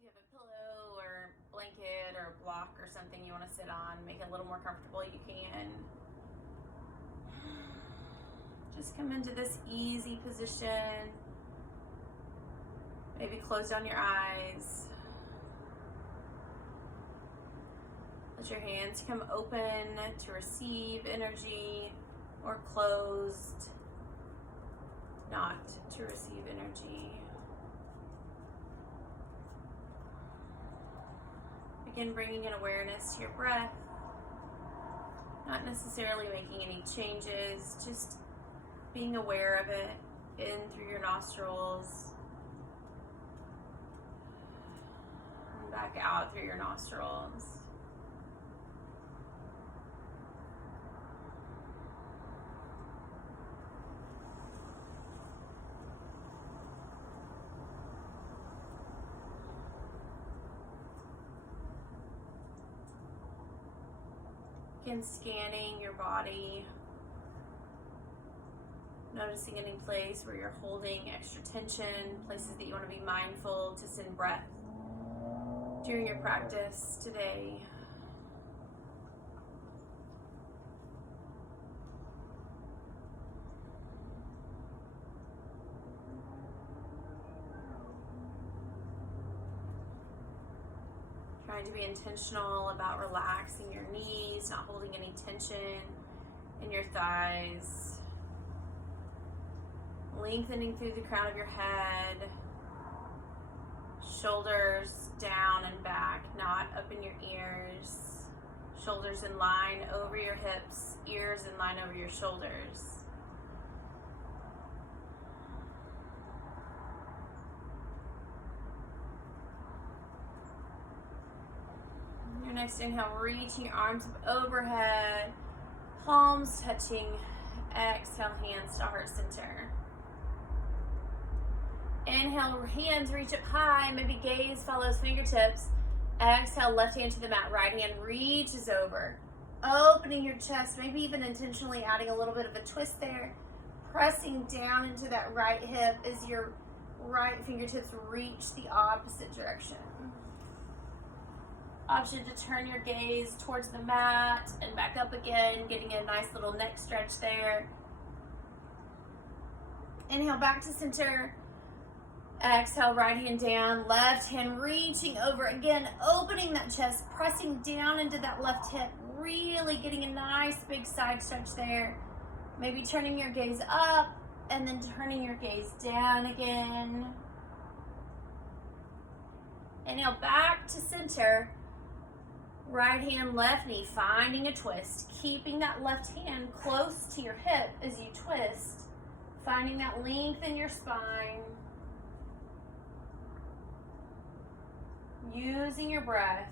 If you have a pillow or blanket or block or something you want to sit on, make it a little more comfortable, you can. Just come into this easy position. Maybe close down your eyes. Let your hands come open to receive energy, or closed not to receive energy. Begin bringing an awareness to your breath, not necessarily making any changes, just being aware of it in through your nostrils and back out through your nostrils. Begin scanning your body, noticing any place where you're holding extra tension, places that you want to be mindful to send breath during your practice today. Trying to be intentional about relaxing your knees, not holding any tension in your thighs. Lengthening through the crown of your head. Shoulders down and back, not up in your ears. Shoulders in line over your hips, ears in line over your shoulders. Your next inhale, reaching your arms up overhead, palms touching. Exhale, hands to heart center. Inhale, hands reach up high, maybe gaze follows fingertips. Exhale, left hand to the mat, right hand reaches over. Opening your chest, maybe even intentionally adding a little bit of a twist there. Pressing down into that right hip as your right fingertips reach the opposite direction. Option to turn your gaze towards the mat and back up again, getting a nice little neck stretch there. Inhale, back to center. Exhale, right hand down, left hand reaching over again, opening that chest, pressing down into that left hip, really getting a nice big side stretch there. Maybe turning your gaze up and then turning your gaze down again. Inhale, back to center. Right hand, left knee, finding a twist, keeping that left hand close to your hip as you twist, finding that length in your spine. Using your breath.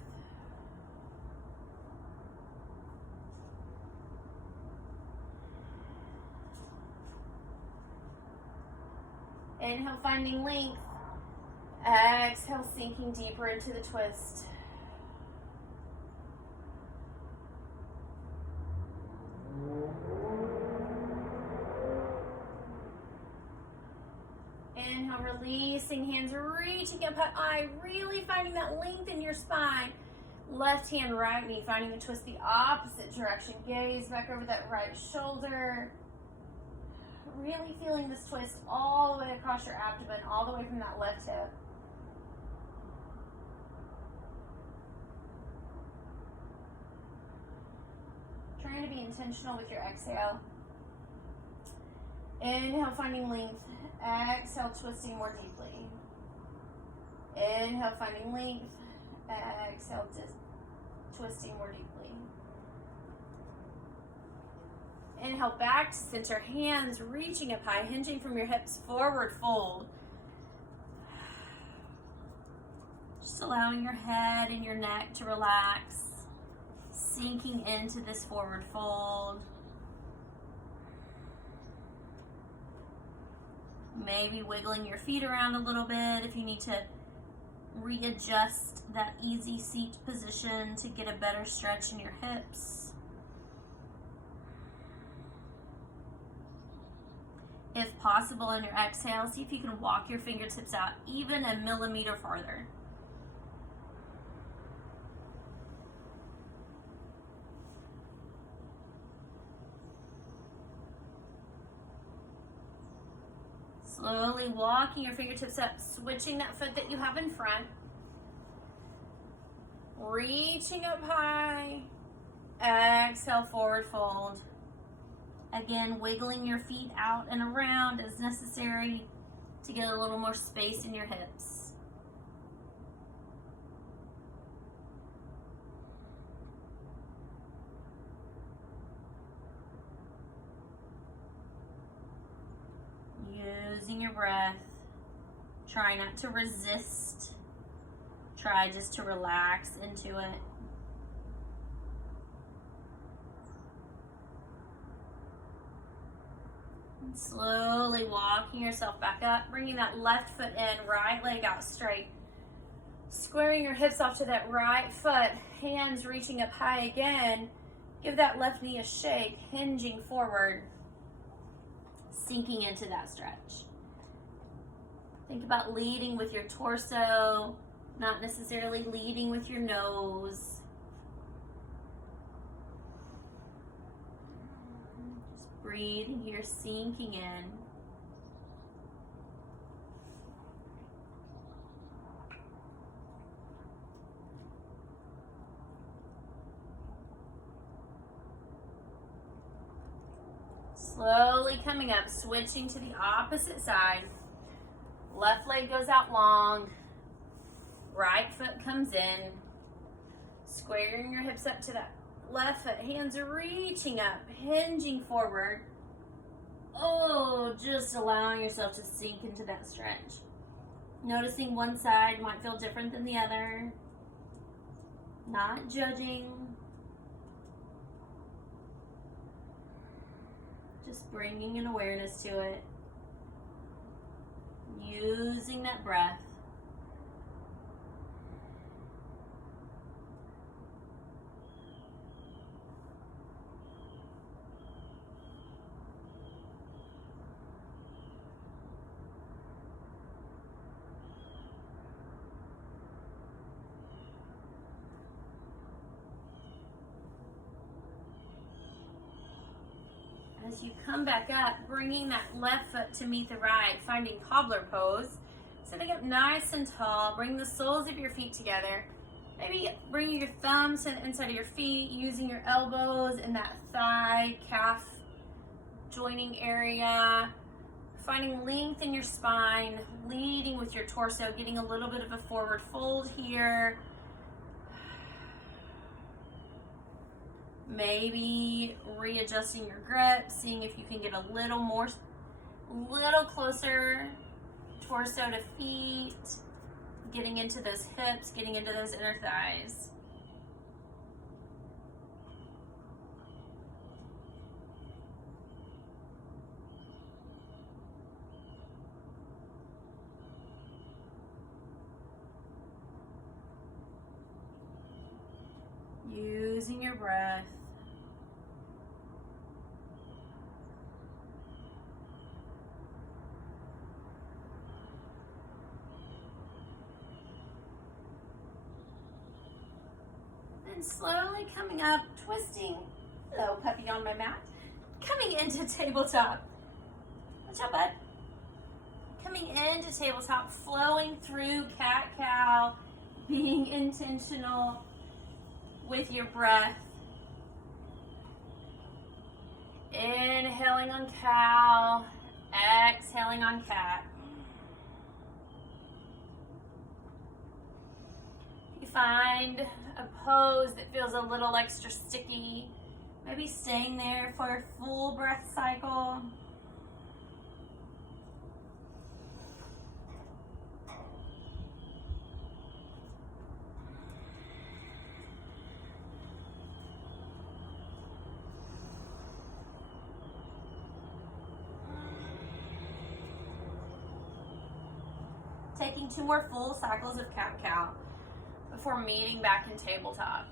Inhale, finding length. Exhale, sinking deeper into the twist. Inhale, releasing, hands reaching up high, really finding that length in your spine. Left hand, right knee, finding the twist the opposite direction. Gaze back over that right shoulder. Really feeling this twist all the way across your abdomen, all the way from that left hip. Trying to be intentional with your exhale. Inhale, finding length. Exhale, twisting more deeply. Inhale, finding length. Exhale, just twisting more deeply. Inhale, back to center. Hands reaching up high, hinging from your hips, forward fold. Just allowing your head and your neck to relax. Sinking into this forward fold. Maybe wiggling your feet around a little bit if you need to readjust that easy seat position to get a better stretch in your hips. If possible, in your exhale, see if you can walk your fingertips out even a millimeter farther. Slowly walking your fingertips up, switching that foot that you have in front. Reaching up high. Exhale, forward fold. Again, wiggling your feet out and around as necessary to get a little more space in your hips. Using your breath. Try not to resist. Try just to relax into it. And slowly walking yourself back up, bringing that left foot in, right leg out straight. Squaring your hips off to that right foot, hands reaching up high again. Give that left knee a shake, hinging forward, sinking into that stretch. Think about leading with your torso, not necessarily leading with your nose. Just breathing here, sinking in. Slowly coming up, switching to the opposite side. Left leg goes out long. Right foot comes in. Squaring your hips up to that left foot. Hands are reaching up, hinging forward. Oh, just allowing yourself to sink into that stretch. Noticing one side might feel different than the other. Not judging. Just bringing an awareness to it. Using that breath. As you come back up, bringing that left foot to meet the right, finding cobbler pose. Sitting up nice and tall, bring the soles of your feet together. Maybe bringing your thumbs to the inside of your feet, using your elbows in that thigh, calf joining area. Finding length in your spine, leading with your torso, getting a little bit of a forward fold here. Maybe readjusting your grip, seeing if you can get a little closer torso to feet, getting into those hips, getting into those inner thighs. Using your breath. And slowly coming up, twisting. Hello, puppy on my mat. Coming into tabletop. What's up, bud? Coming into tabletop, flowing through cat-cow, being intentional with your breath. Inhaling on cow, exhaling on cat. You find a pose that feels a little extra sticky, maybe staying there for a full breath cycle. Taking 2 more full cycles of cat-cow before meeting back in tabletop.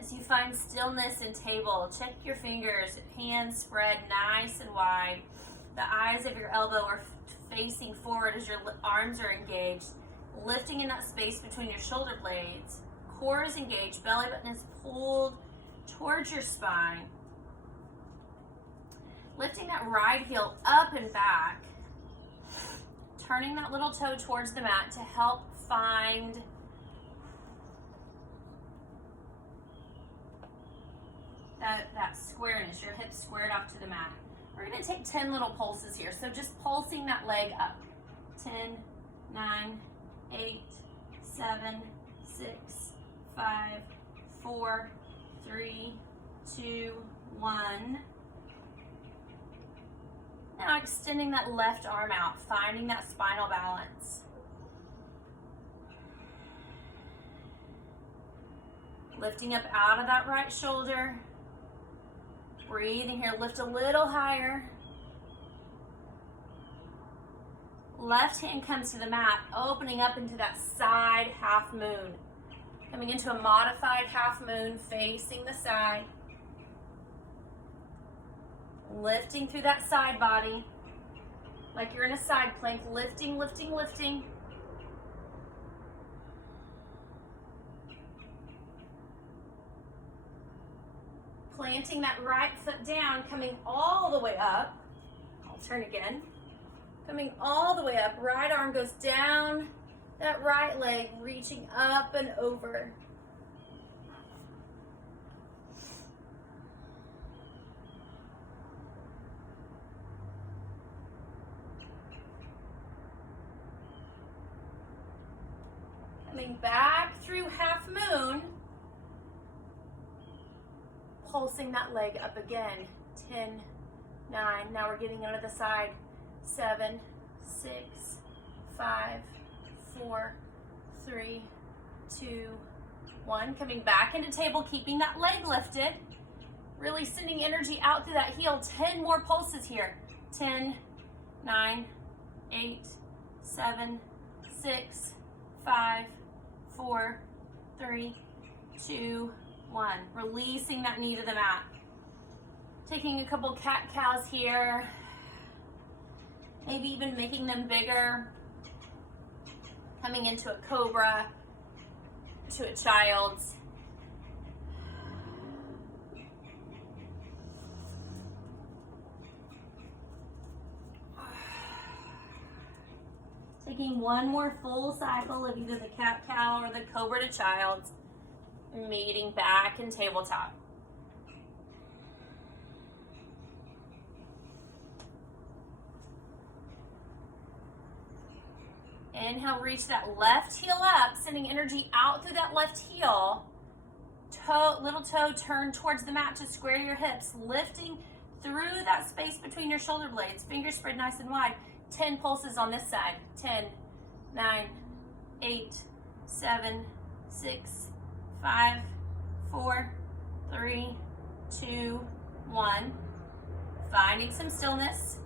As you find stillness in table, check your fingers, hands spread nice and wide. The eyes of your elbow are facing forward as your arms are engaged, lifting in that space between your shoulder blades. Core is engaged, belly button is pulled towards your spine. Lifting that right heel up and back. Turning that little toe towards the mat to help find that squareness, your hips squared off to the mat. We're going to take 10 little pulses here. So just pulsing that leg up. 10, 9, 8, 7, 6, 5, 4, 3, 2, 1. Now extending that left arm out, finding that spinal balance. Lifting up out of that right shoulder. Breathing here, lift a little higher. Left hand comes to the mat, opening up into that side half moon. Coming into a modified half moon, facing the side. Lifting through that side body, like you're in a side plank, lifting, lifting, lifting. Planting that right foot down, coming all the way up. I'll turn again. Coming all the way up, right arm goes down, that right leg reaching up and over. Coming back through half moon, pulsing that leg up again. 10, 9, now we're getting onto the side. 7, 6, 5, 4, 3, 2, 1. Coming back into table, keeping that leg lifted. Really sending energy out through that heel. 10 more pulses here. 10, 9, 8, 7, 6, 5, 4, 3, 2, 1. Releasing that knee to the mat. Taking a couple cat-cows here. Maybe even making them bigger. Coming into a cobra, to a child's. Taking one more full cycle of either the cat-cow or the cobra to child's. Meeting back in tabletop. Inhale, reach that left heel up, sending energy out through that left heel. Little toe turn towards the mat to square your hips, lifting through that space between your shoulder blades. Fingers spread nice and wide. 10 pulses on this side. 10, 9, 8, 7, 6, 5, 4, 3, 2, 1. Finding some stillness.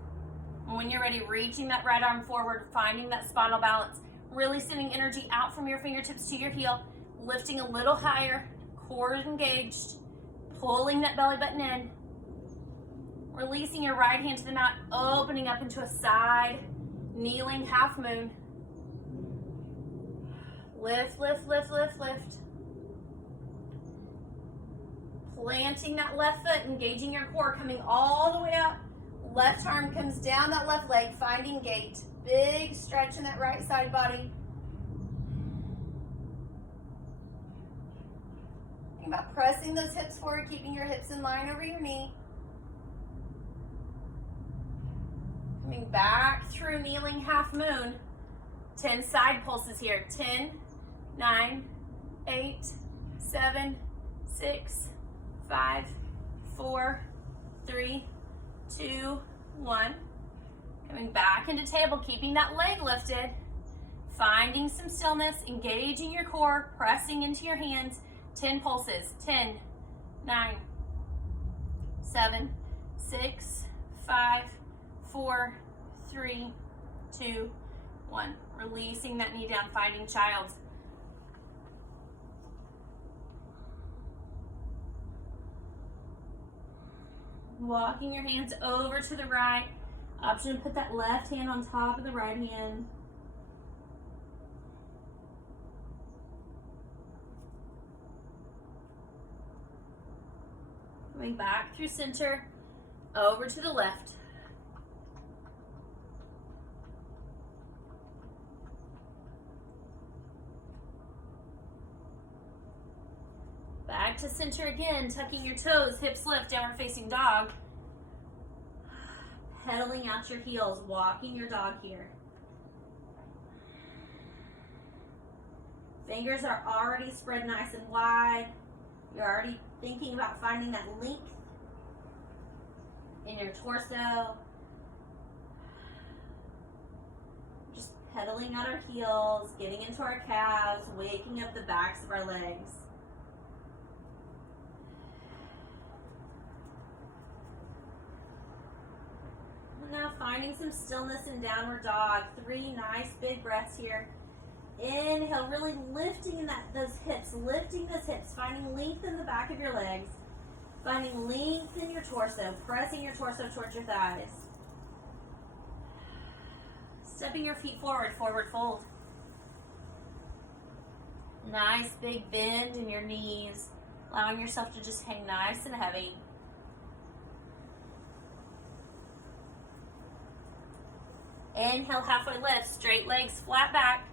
And when you're ready, reaching that right arm forward, finding that spinal balance. Really sending energy out from your fingertips to your heel, lifting a little higher, core engaged, pulling that belly button in. Releasing your right hand to the mat, opening up into a side, kneeling half moon. Lift, lift, lift, lift, lift. Planting that left foot, engaging your core, coming all the way up. Left arm comes down that left leg, finding gate. Big stretch in that right side body. Think about pressing those hips forward, keeping your hips in line over your knee. Coming back through kneeling half moon. 10 side pulses here. 10, 9, 8, 7, 6, 5, 4, 3, 2, 1. Coming back into table, keeping that leg lifted. Finding some stillness, engaging your core, pressing into your hands. 10 pulses. 10, 9, 7, 6, 5, 4, 3, 2, 1. Releasing that knee down, finding child's. Walking your hands over to the right, Option to put that left hand on top of the right hand. Coming back through center, over to the left. Back to center again, tucking your toes, hips lift, downward facing dog. Pedaling out your heels, walking your dog here. Fingers are already spread nice and wide. You're already thinking about finding that length in your torso. Just pedaling out our heels, getting into our calves, waking up the backs of our legs. Now finding some stillness in downward dog. 3 nice big breaths here. Inhale, really lifting in those hips, finding length in the back of your legs, finding length in your torso, pressing your torso towards your thighs. Stepping your feet forward, forward fold. Nice big bend in your knees, allowing yourself to just hang nice and heavy. Inhale, halfway lift, straight legs, flat back.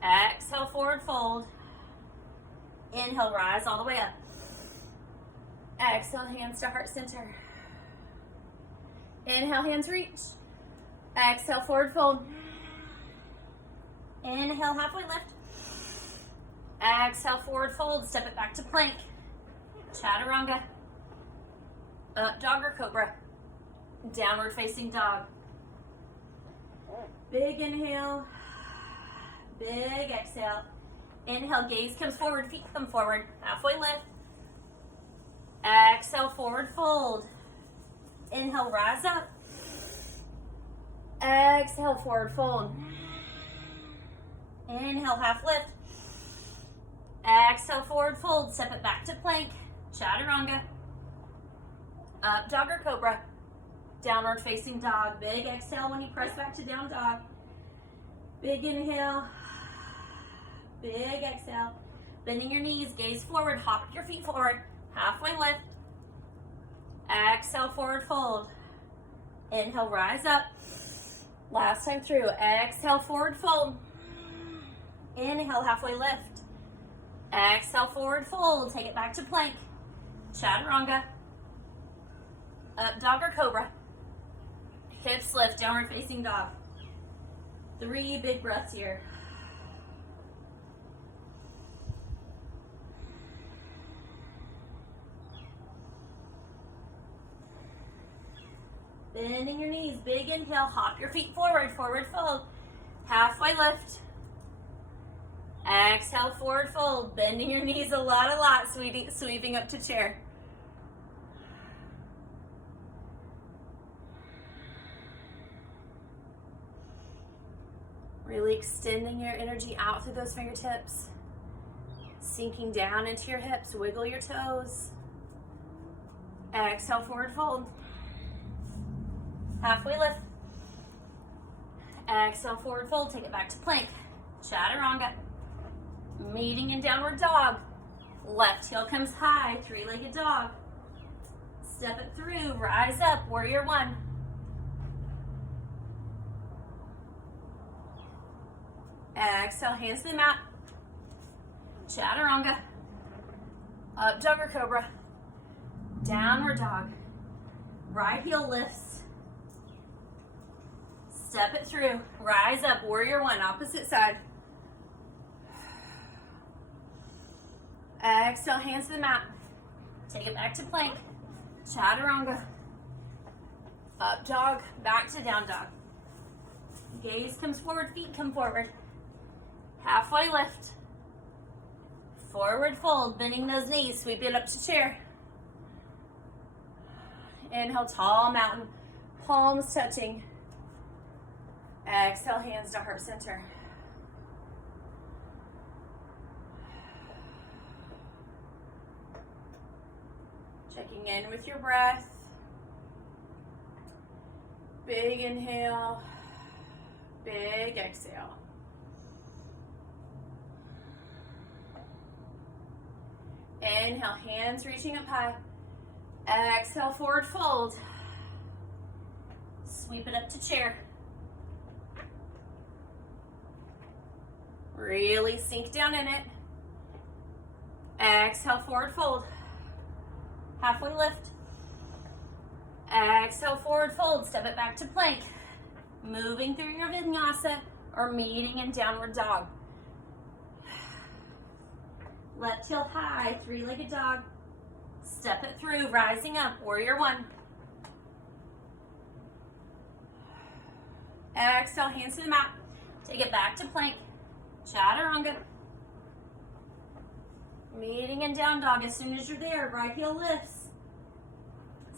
Exhale, forward fold. Inhale, rise all the way up. Exhale, hands to heart center. Inhale, hands reach. Exhale, forward fold. Inhale, halfway lift. Exhale, forward fold. Step it back to plank. Chaturanga. Up dog or cobra. Downward facing dog. Big inhale. Big exhale. Inhale, gaze comes forward, feet come forward. Halfway lift. Exhale, forward fold. Inhale, rise up. Exhale, forward fold. Inhale, half lift. Exhale, forward fold. Step it back to plank. Chaturanga. Up dog or cobra. Downward facing dog. Big exhale when you press back to down dog. Big inhale. Big exhale. Bending your knees, gaze forward, hop your feet forward. Halfway lift. Exhale, forward fold. Inhale, rise up. Last time through. Exhale, forward fold. Inhale, halfway lift. Exhale, forward fold. Take it back to plank. Chaturanga. Up dog or cobra. Hips lift, downward facing dog. 3 big breaths here. Bending your knees, big inhale, hop your feet forward, forward fold. Halfway lift. Exhale, forward fold. Bending your knees a lot, sweeping up to chair. Really extending your energy out through those fingertips. Sinking down into your hips, wiggle your toes. Exhale, forward fold. Halfway lift. Exhale, forward fold. Take it back to plank. Chaturanga. Meeting in downward dog. Left heel comes high, 3-legged dog. Step it through, rise up, warrior 1. Exhale, hands to the mat. Chaturanga. Up dog or cobra. Downward dog. Right heel lifts. Step it through. Rise up, warrior 1, opposite side. Exhale, hands to the mat. Take it back to plank. Chaturanga. Up dog, back to down dog. Gaze comes forward, feet come forward. Halfway lift. Forward fold, bending those knees, sweep it up to chair. Inhale, tall mountain, palms touching. Exhale, hands to heart center. Checking in with your breath. Big inhale, big exhale. Inhale, hands reaching up high. Exhale, forward fold. Sweep it up to chair. Really sink down in it. Exhale, forward fold. Halfway lift. Exhale, forward fold. Step it back to plank. Moving through your vinyasa or meeting in downward dog. Left heel high, three-legged dog. Step it through, rising up, warrior one. Exhale, hands to the mat. Take it back to plank. Chaturanga. Meeting in down dog. As soon as you're there, right heel lifts.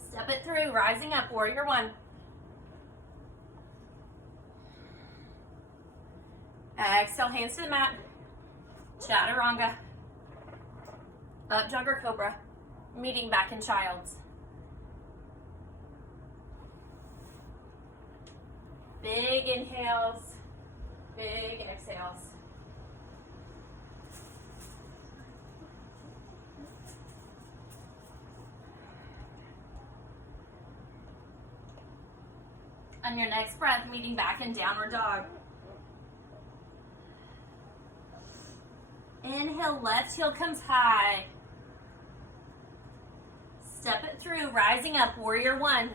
Step it through, rising up, warrior one. Exhale, hands to the mat. Chaturanga. Up dog or cobra. Meeting back in child's. Big inhales, big exhales. On your next breath, meeting back in downward dog. Inhale, left heel comes high. Step it through, rising up, warrior one.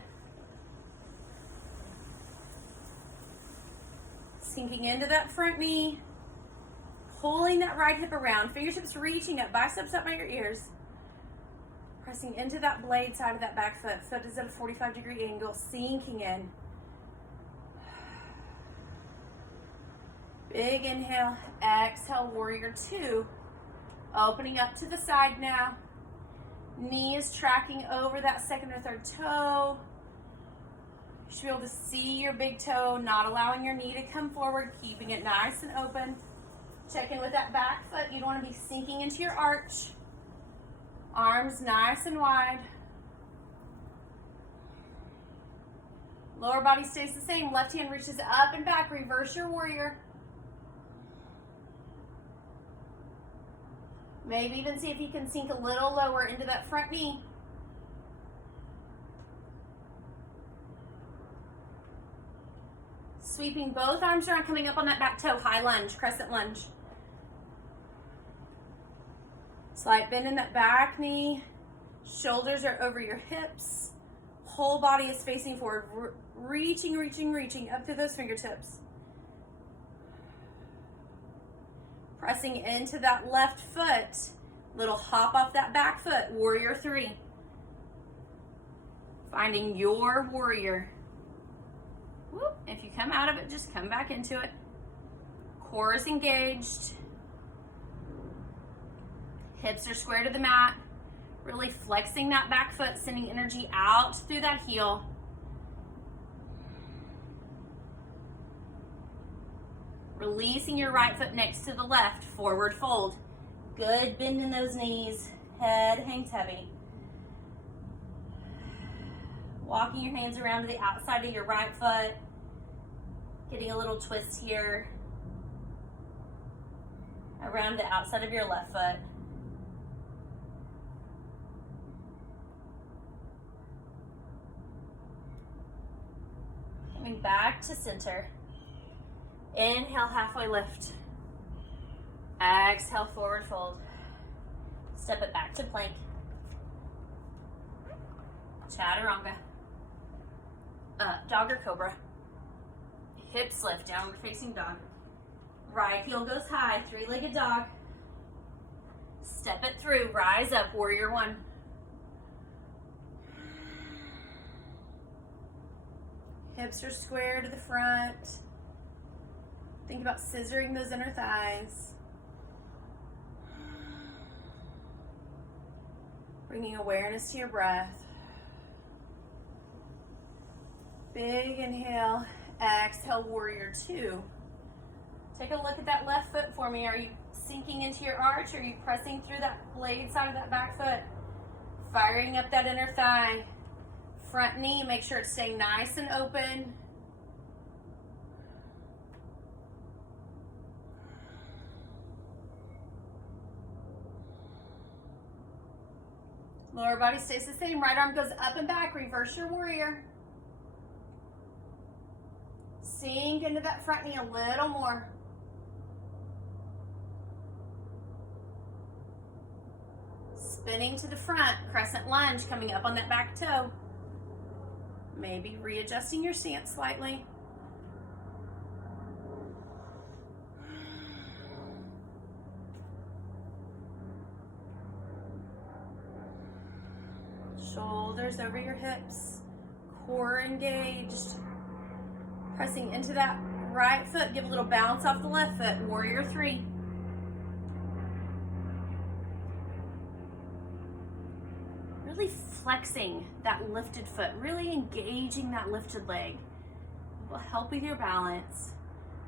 Sinking into that front knee. Pulling that right hip around, fingertips reaching up, biceps up by your ears. Pressing into that blade side of that back foot. Foot is at a 45-degree angle, sinking in. Big inhale, exhale, warrior two. Opening up to the side now. Knee is tracking over that second or third toe. You should be able to see your big toe, not allowing your knee to come forward, keeping it nice and open. Check in with that back foot. You don't want to be sinking into your arch. Arms nice and wide. Lower body stays the same. Left hand reaches up and back. Reverse your warrior. Maybe even see if you can sink a little lower into that front knee. Sweeping both arms around, coming up on that back toe. High lunge, crescent lunge. Slight bend in that back knee. Shoulders are over your hips. Whole body is facing forward. Reaching up through those fingertips. Pressing into that left foot. Little hop off that back foot. Warrior three. Finding your warrior. Whoop. If you come out of it, just come back into it. Core is engaged. Hips are square to the mat. Really flexing that back foot, sending energy out through that heel. Releasing your right foot next to the left, forward fold. Good bend in those knees, head hangs heavy. Walking your hands around to the outside of your right foot, getting a little twist here. Around the outside of your left foot. Coming back to center. Inhale, halfway lift. Exhale, forward fold. Step it back to plank. Chaturanga. Up dog or cobra. Hips lift, downward facing dog. Right heel goes high, three-legged dog. Step it through, rise up, warrior one. Hips are square to the front. Think about scissoring those inner thighs. Bringing awareness to your breath. Big inhale, exhale, warrior two. Take a look at that left foot for me. Are you sinking into your arch? Or are you pressing through that blade side of that back foot? Firing up that inner thigh. Front knee, make sure it's staying nice and open. Lower body stays the same. Right arm goes up and back. Reverse your warrior. Sink into that front knee a little more. Spinning to the front. Crescent lunge coming up on that back toe. Maybe readjusting your stance slightly. Shoulders over your hips, core engaged. Pressing into that right foot, give a little bounce off the left foot, warrior 3. Really flexing that lifted foot, really engaging that lifted leg. It will help with your balance.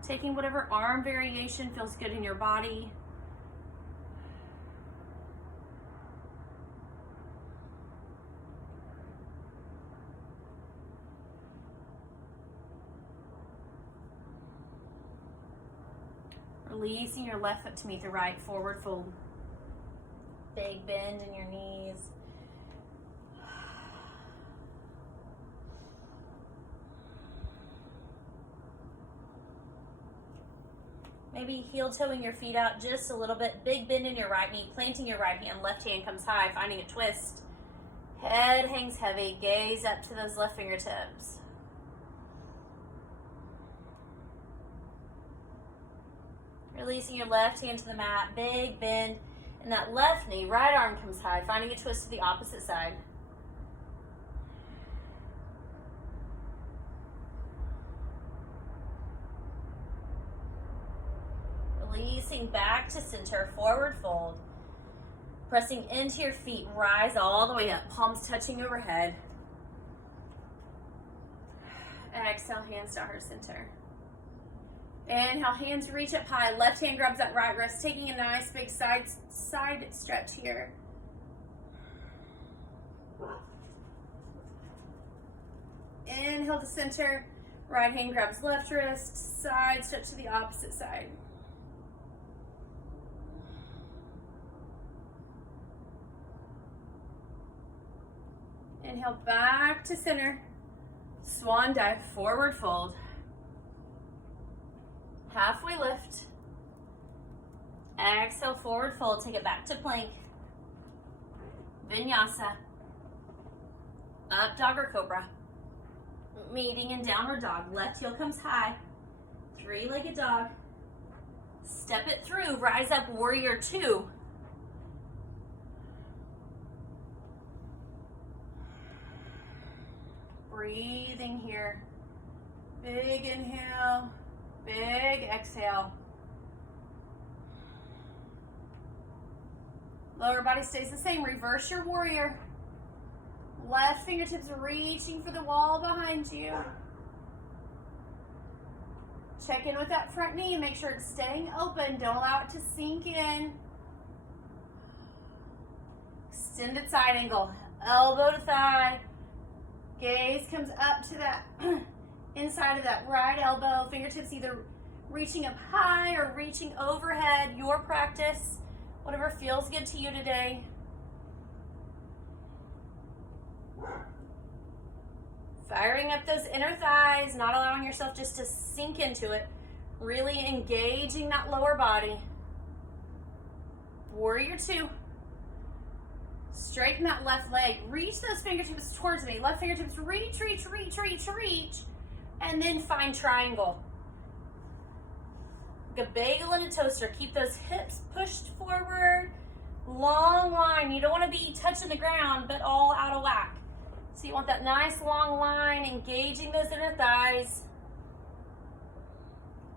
Taking whatever arm variation feels good in your body. Releasing your left foot to meet the right, forward fold. Big bend in your knees. Maybe heel toeing your feet out just a little bit. Big bend in your right knee, planting your right hand. Left hand comes high, finding a twist. Head hangs heavy. Gaze up to those left fingertips. Releasing your left hand to the mat. Big bend in that left knee. Right arm comes high, finding a twist to the opposite side. Releasing back to center, forward fold. Pressing into your feet, rise all the way up, palms touching overhead. Exhale, hands to heart center. Inhale, hands reach up high. Left hand grabs that right wrist, taking a nice big side stretch here. Inhale to center. Right hand grabs left wrist, side stretch to the opposite side. Inhale back to center. Swan dive, forward fold. Halfway lift. Exhale, forward fold. Take it back to plank. Vinyasa. Up dog or cobra. Meeting in downward dog. Left heel comes high. Three-legged dog. Step it through. Rise up, warrior 2. Breathing here. Big inhale. Big exhale. Lower body stays the same. Reverse your warrior. Left fingertips reaching for the wall behind you. Check in with that front knee. Make sure it's staying open. Don't allow it to sink in. Extended side angle. Elbow to thigh. Gaze comes up to that inside of that right elbow. Fingertips either reaching up high or reaching overhead. Your practice. Whatever feels good to you today. Firing up those inner thighs, not allowing yourself just to sink into it. Really engaging that lower body. Warrior 2. Straighten that left leg. Reach those fingertips towards me. Left fingertips reach, reach, reach, reach, reach. And then find triangle. Like a bagel and a toaster. Keep those hips pushed forward. Long line. You don't want to be touching the ground, but all out of whack. So you want that nice long line, engaging those inner thighs.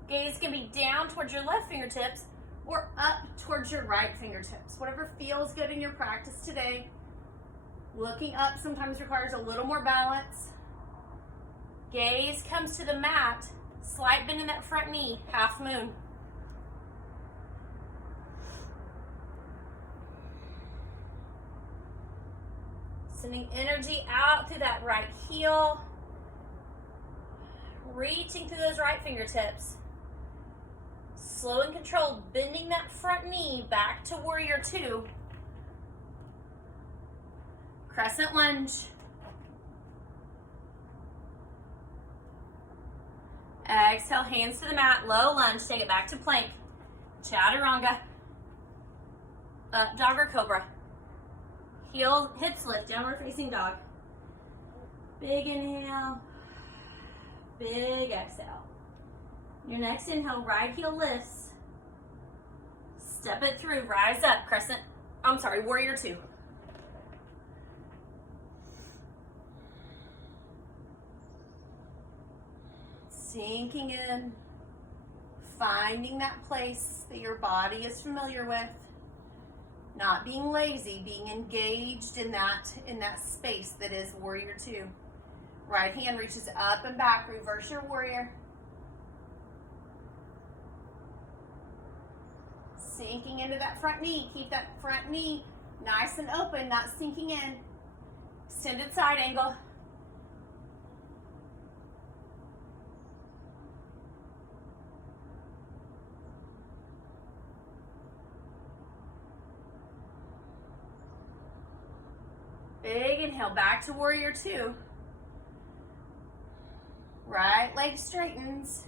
Gaze can be down towards your left fingertips or up towards your right fingertips. Whatever feels good in your practice today. Looking up sometimes requires a little more balance. Gaze comes to the mat. Slight bend in that front knee, half moon. Sending energy out through that right heel. Reaching through those right fingertips. Slow and controlled, bending that front knee back to warrior two. Crescent lunge. Exhale, hands to the mat, low lunge, take it back to plank. Chaturanga. Up dog or cobra. Heel, hips lift, downward facing dog. Big inhale, big exhale. Your next inhale, right heel lifts. Step it through, rise up, warrior two. Sinking in, finding that place that your body is familiar with. Not being lazy, being engaged in that space that is warrior two. Right hand reaches up and back, reverse your warrior. Sinking into that front knee. Keep that front knee nice and open, not sinking in. Extended side angle. Big inhale, back to warrior two. Right leg straightens.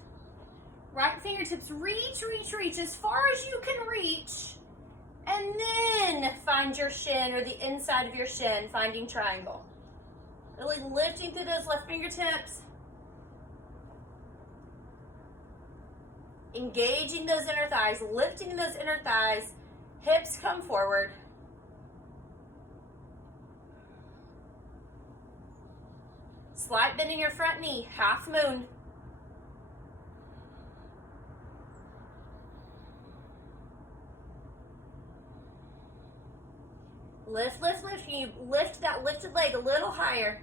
Right fingertips reach, reach, reach as far as you can reach. And then find your shin or the inside of your shin, finding triangle. Really lifting through those left fingertips. Engaging those inner thighs, lifting those inner thighs. Hips come forward. Slight bending your front knee, half moon. Lift, lift, lift. You lift that lifted leg a little higher.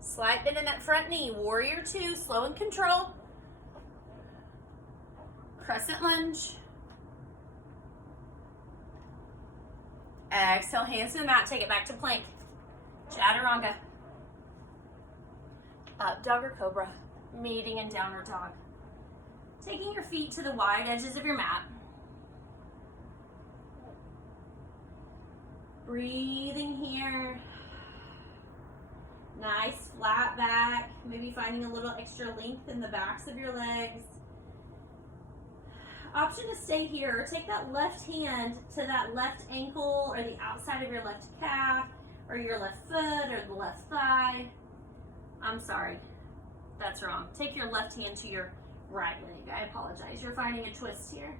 Slight bend in that front knee. Warrior two, slow and control. Crescent lunge. Exhale, hands to the mat, take it back to plank. Chaturanga. Up dog or cobra. Meeting in downward dog. Taking your feet to the wide edges of your mat. Breathing here. Nice flat back. Maybe finding a little extra length in the backs of your legs. Option to stay here or take that left hand to that left ankle or the outside of your left calf or your left foot or the left thigh. I'm sorry, that's wrong. Take your left hand to your right leg. I apologize. You're finding a twist here.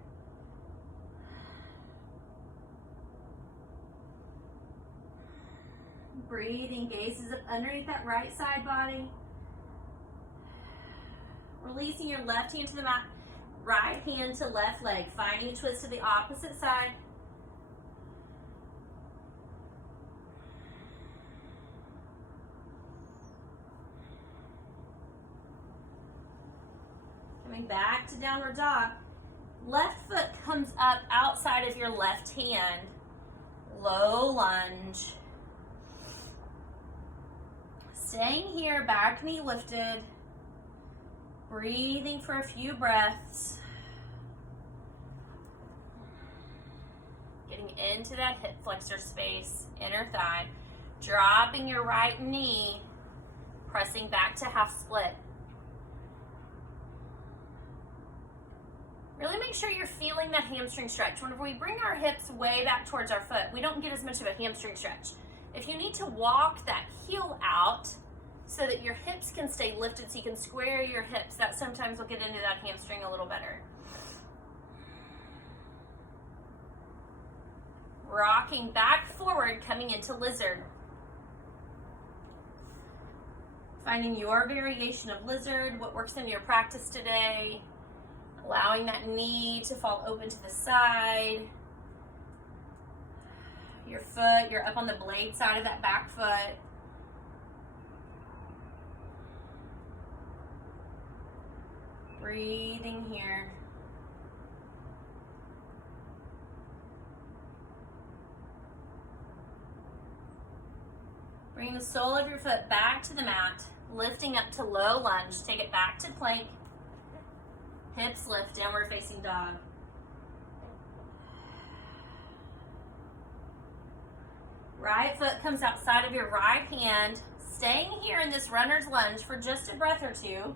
Breathing, gazes up underneath that right side body. Releasing your left hand to the mat. Right hand to left leg, finding a twist to the opposite side. Coming back to downward dog. Left foot comes up outside of your left hand. Low lunge. Staying here, back knee lifted. Breathing for a few breaths. Getting into that hip flexor space, inner thigh. Dropping your right knee, pressing back to half split. Really make sure you're feeling that hamstring stretch. Whenever we bring our hips way back towards our foot, we don't get as much of a hamstring stretch. If you need to walk that heel out, so that your hips can stay lifted, so you can square your hips. That sometimes will get into that hamstring a little better. Rocking back forward, coming into lizard. Finding your variation of lizard, what works in your practice today. Allowing that knee to fall open to the side. Your foot, you're up on the blade side of that back foot. Breathing here. Bring the sole of your foot back to the mat, lifting up to low lunge. Take it back to plank. Hips lift, downward facing dog. Right foot comes outside of your right hand. Staying here in this runner's lunge for just a breath or two.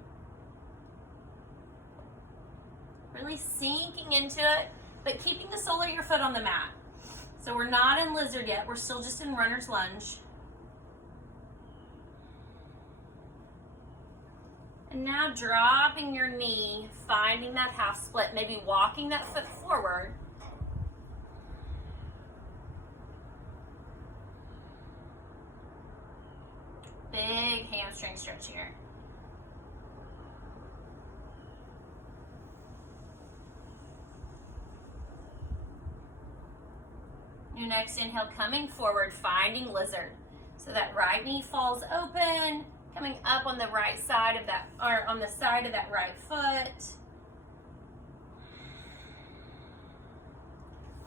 Really sinking into it, but keeping the sole of your foot on the mat. So we're not in lizard yet, we're still just in runner's lunge. And now dropping your knee, finding that half split, maybe walking that foot forward. Big hamstring stretch here. Your next inhale, coming forward, finding lizard. So that right knee falls open, coming up on the right side of that, or on the side of that right foot.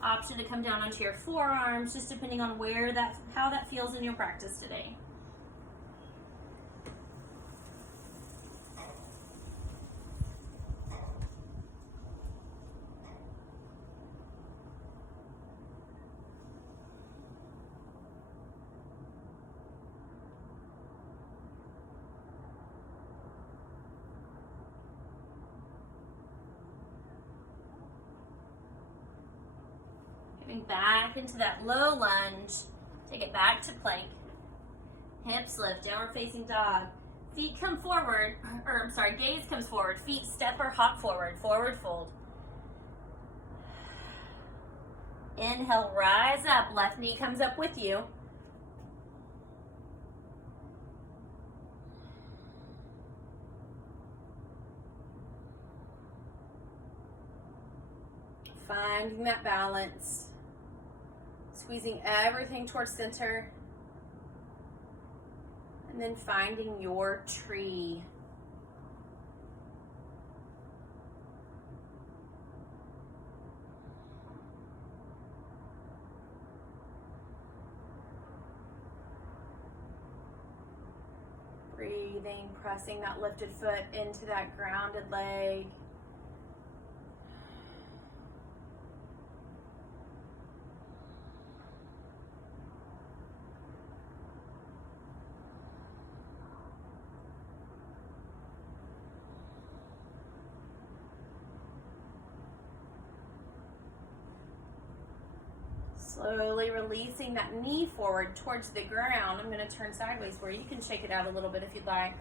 Option to come down onto your forearms, just depending on how that feels in your practice today. Back into that low lunge. Take it back to plank. Hips lift, downward facing dog. Feet come forward, gaze comes forward. Feet step or hop forward, forward fold. Inhale, rise up. Left knee comes up with you. Finding that balance. Squeezing everything towards center. And then finding your tree. Breathing, pressing that lifted foot into that grounded leg. Slowly releasing that knee forward towards the ground. I'm going to turn sideways where you can shake it out a little bit if you'd like.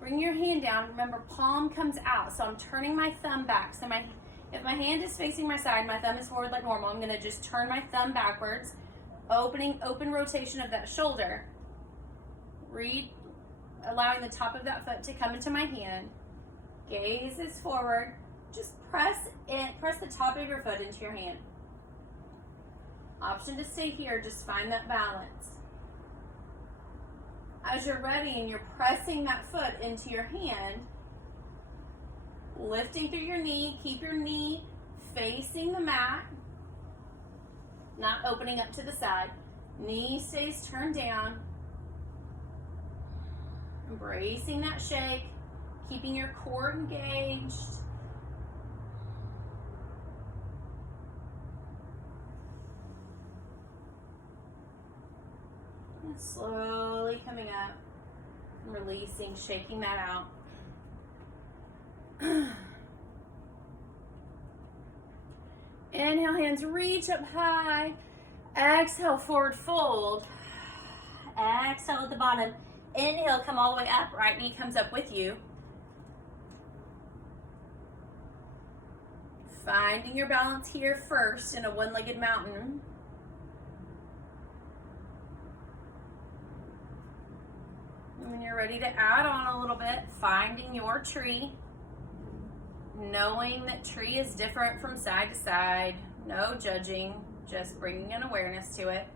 Bring your hand down. Remember, palm comes out. So I'm turning my thumb back. So if my hand is facing my side, my thumb is forward like normal. I'm going to just turn my thumb backwards. Open rotation of that shoulder. Allowing the top of that foot to come into my hand. Gaze is forward. Just press the top of your foot into your hand. Option to stay here, just find that balance. As you're ready and you're pressing that foot into your hand, lifting through your knee, keep your knee facing the mat, not opening up to the side. Knee stays turned down. Embracing that shake, keeping your core engaged. And slowly coming up and releasing, shaking that out. Inhale, hands reach up high. Exhale, forward fold. Exhale at the bottom. Inhale, come all the way up. Right knee comes up with you. Finding your balance here first in a one-legged mountain. And when you're ready to add on a little bit, finding your tree. Knowing that tree is different from side to side. No judging, just bringing an awareness to it.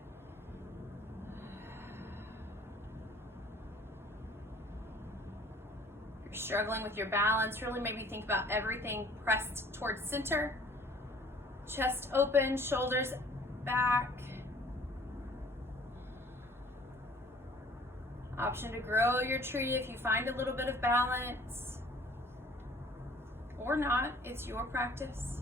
If you're struggling with your balance, really maybe think about everything pressed towards center. Chest open, shoulders back. Option to grow your tree if you find a little bit of balance, or not. It's your practice.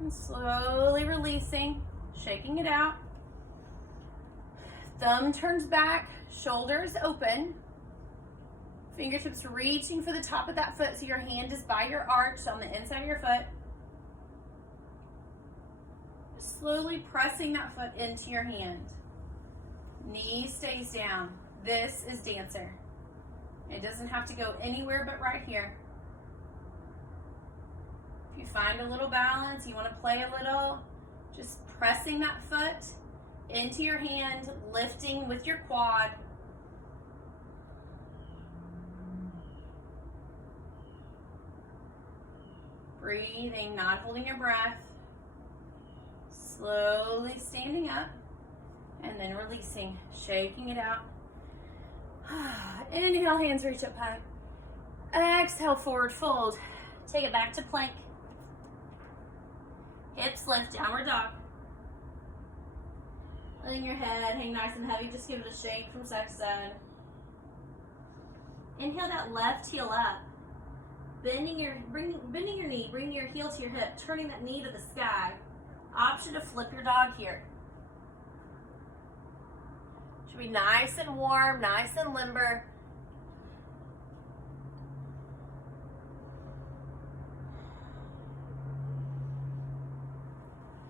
And slowly releasing, shaking it out. Thumb turns back, shoulders open. Fingertips reaching for the top of that foot so your hand is by your arch on the inside of your foot. Slowly pressing that foot into your hand. Knee stays down. This is dancer. It doesn't have to go anywhere but right here. If you find a little balance, you want to play a little, just pressing that foot into your hand, lifting with your quad. Breathing, not holding your breath. Slowly standing up and then releasing, shaking it out. Inhale, hands reach up high. Exhale, forward fold. Take it back to plank. Hips lift, downward dog. Letting your head hang nice and heavy, just give it a shake from side to side. Inhale that left heel up. Bending your knee, bringing your heel to your hip, turning that knee to the sky. Option to flip your dog here. Should be nice and warm, nice and limber.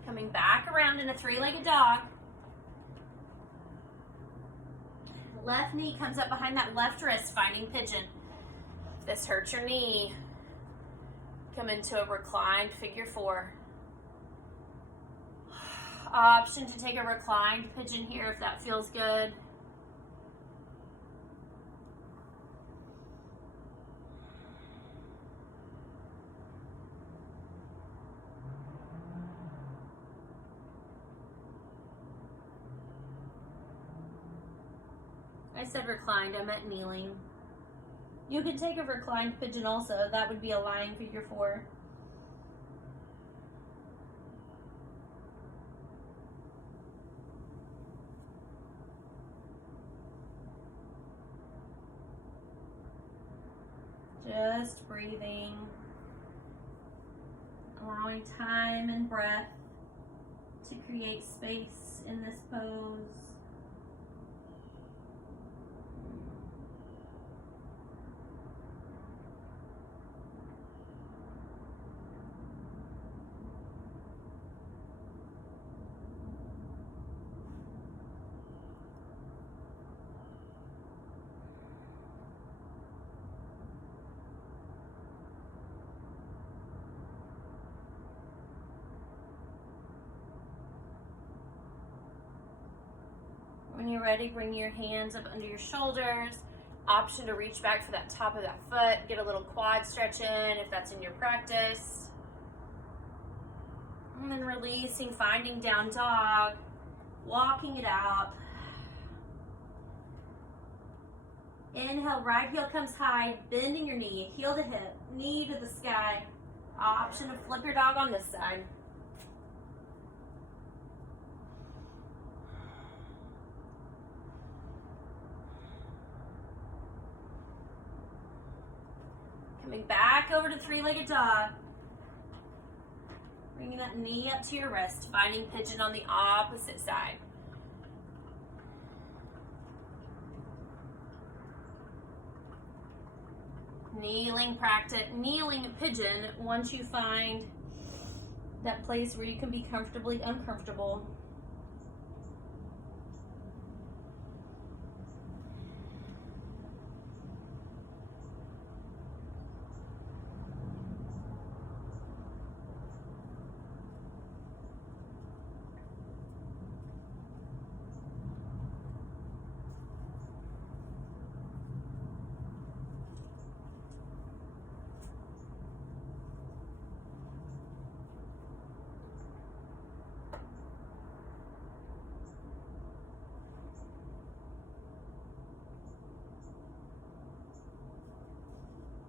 Coming back around in a three-legged dog. Left knee comes up behind that left wrist, finding pigeon. If this hurts your knee, come into a reclined figure four. Option to take a reclined pigeon here if that feels good. I said reclined, I meant kneeling. You could take a reclined pigeon also. That would be a lying figure four. Just breathing, allowing time and breath to create space in this pose. When you're ready, bring your hands up under your shoulders. Option to reach back for that top of that foot. Get a little quad stretch in if that's in your practice. And then releasing, finding down dog. Walking it out. Inhale, right heel comes high, bending your knee, heel to hip, knee to the sky. Option to flip your dog on this side. Coming back over to three-legged dog. Bringing that knee up to your wrist, finding pigeon on the opposite side. Kneeling practice, kneeling pigeon once you find that place where you can be comfortably uncomfortable.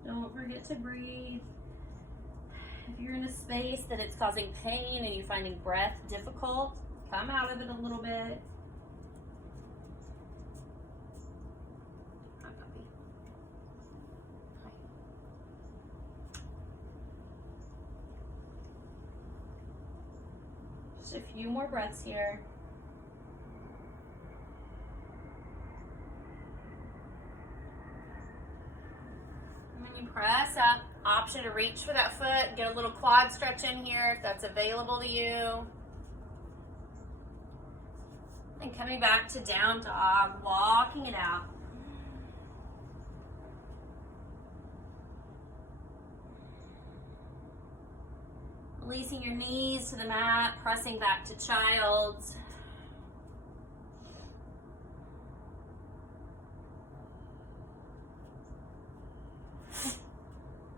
Don't forget to breathe. If you're in a space that it's causing pain and you're finding breath difficult, come out of it a little bit. Just a few more breaths here. When you press up, option to reach for that foot, get a little quad stretch in here if that's available to you. And coming back to down dog, walking it out. Releasing your knees to the mat, pressing back to child's.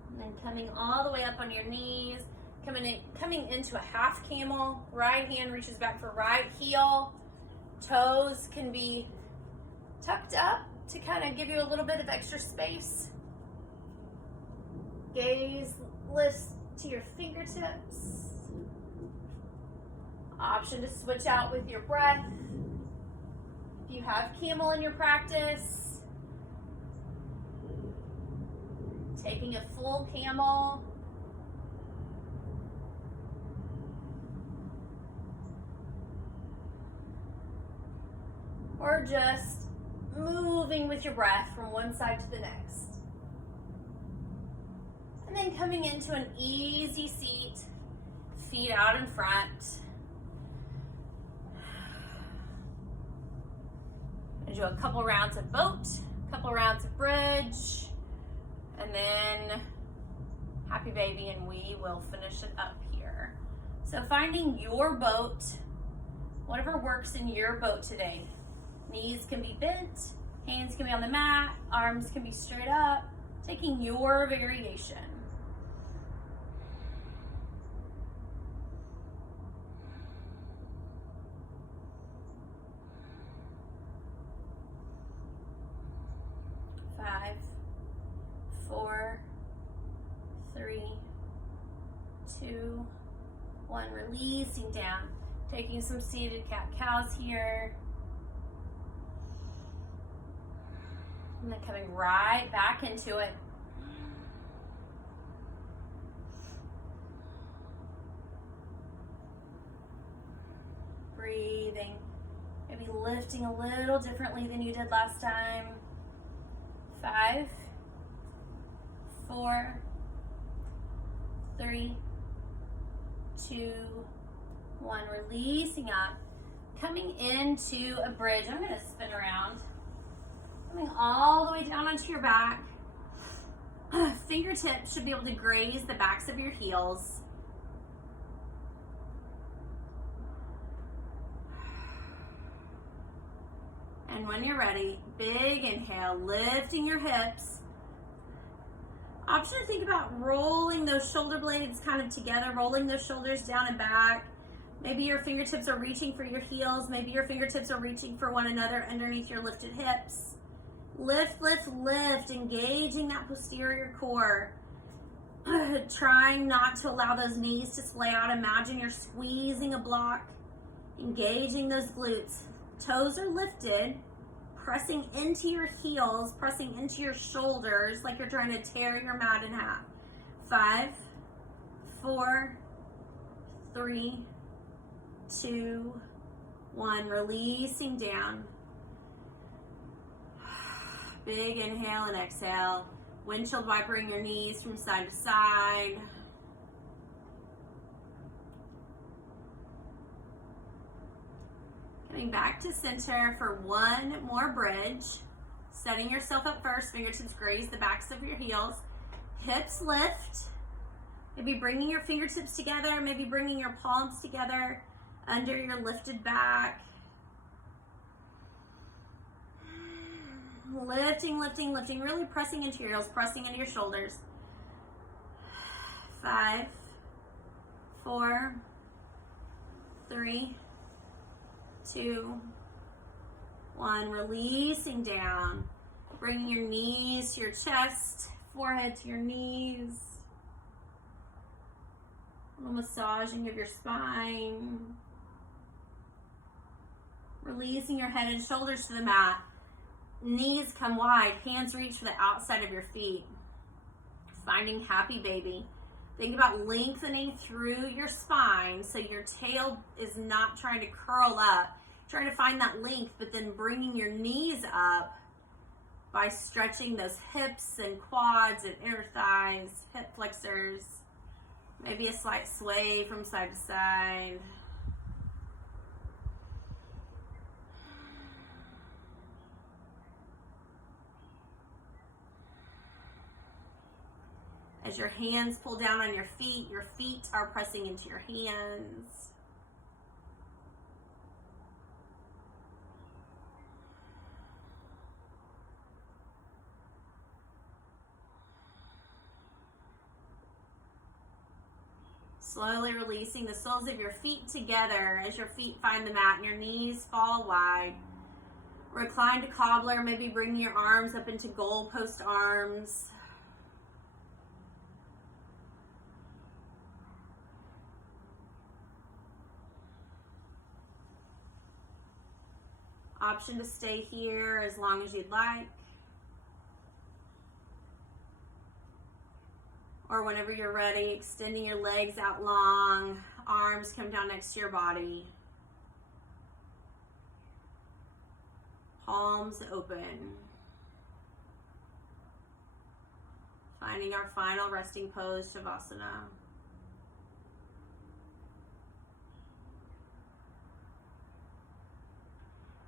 And then coming all the way up on your knees, coming into a half camel. Right hand reaches back for right heel. Toes can be tucked up to kind of give you a little bit of extra space. Gaze lifts to your fingertips. Option to switch out with your breath. If you have camel in your practice, taking a full camel. Or just moving with your breath from one side to the next. And then coming into an easy seat, feet out in front. I'm gonna do a couple rounds of boat, a couple rounds of bridge, and then happy baby, and we will finish it up here. So finding your boat, whatever works in your boat today. Knees can be bent, hands can be on the mat, arms can be straight up, taking your variation. Five, 4, 3, 2, 1. Releasing down, taking some seated cat-cows here. And then coming right back into it. Breathing. Maybe lifting a little differently than you did last time. 5, 4, 3, 2, 1. Releasing up. Coming into a bridge. I'm going to spin around. Coming all the way down onto your back. Fingertips should be able to graze the backs of your heels. And when you're ready, big inhale, lifting your hips. Option to think about rolling those shoulder blades kind of together, rolling those shoulders down and back. Maybe your fingertips are reaching for your heels. Maybe your fingertips are reaching for one another underneath your lifted hips. Lift, lift, lift, engaging that posterior core. Trying not to allow those knees to splay out. Imagine you're squeezing a block, engaging those glutes. Toes are lifted, pressing into your heels, pressing into your shoulders like you're trying to tear your mat in half. 5, 4, 3, 2, 1. Releasing down. Big inhale and exhale. Windshield wipering your knees from side to side. Coming back to center for one more bridge. Setting yourself up first. Fingertips graze the backs of your heels. Hips lift. Maybe bringing your fingertips together. Maybe bringing your palms together under your lifted back. Lifting, lifting, lifting, really pressing into your heels, pressing into your shoulders. 5, 4, 3, 2, 1. Releasing down. Bringing your knees to your chest, forehead to your knees. little massaging of your spine. Releasing your head and shoulders to the mat. Knees come wide, hands reach for the outside of your feet. Finding happy baby. Think about lengthening through your spine so your tail is not trying to curl up. Trying to find that length, but then bringing your knees up by stretching those hips and quads and inner thighs, hip flexors. Maybe a slight sway from side to side. As your hands pull down on your feet are pressing into your hands. Slowly releasing the soles of your feet together as your feet find the mat and your knees fall wide. Recline to cobbler, maybe bring your arms up into goalpost arms. Option to stay here as long as you'd like. Or whenever you're ready, extending your legs out long, arms come down next to your body. Palms open. Finding our final resting pose, Shavasana.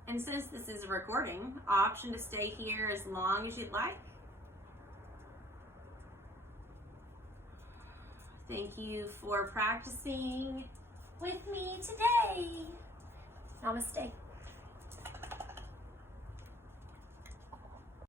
And since this is a recording, option to stay here as long as you'd like. Thank you for practicing with me today. Namaste.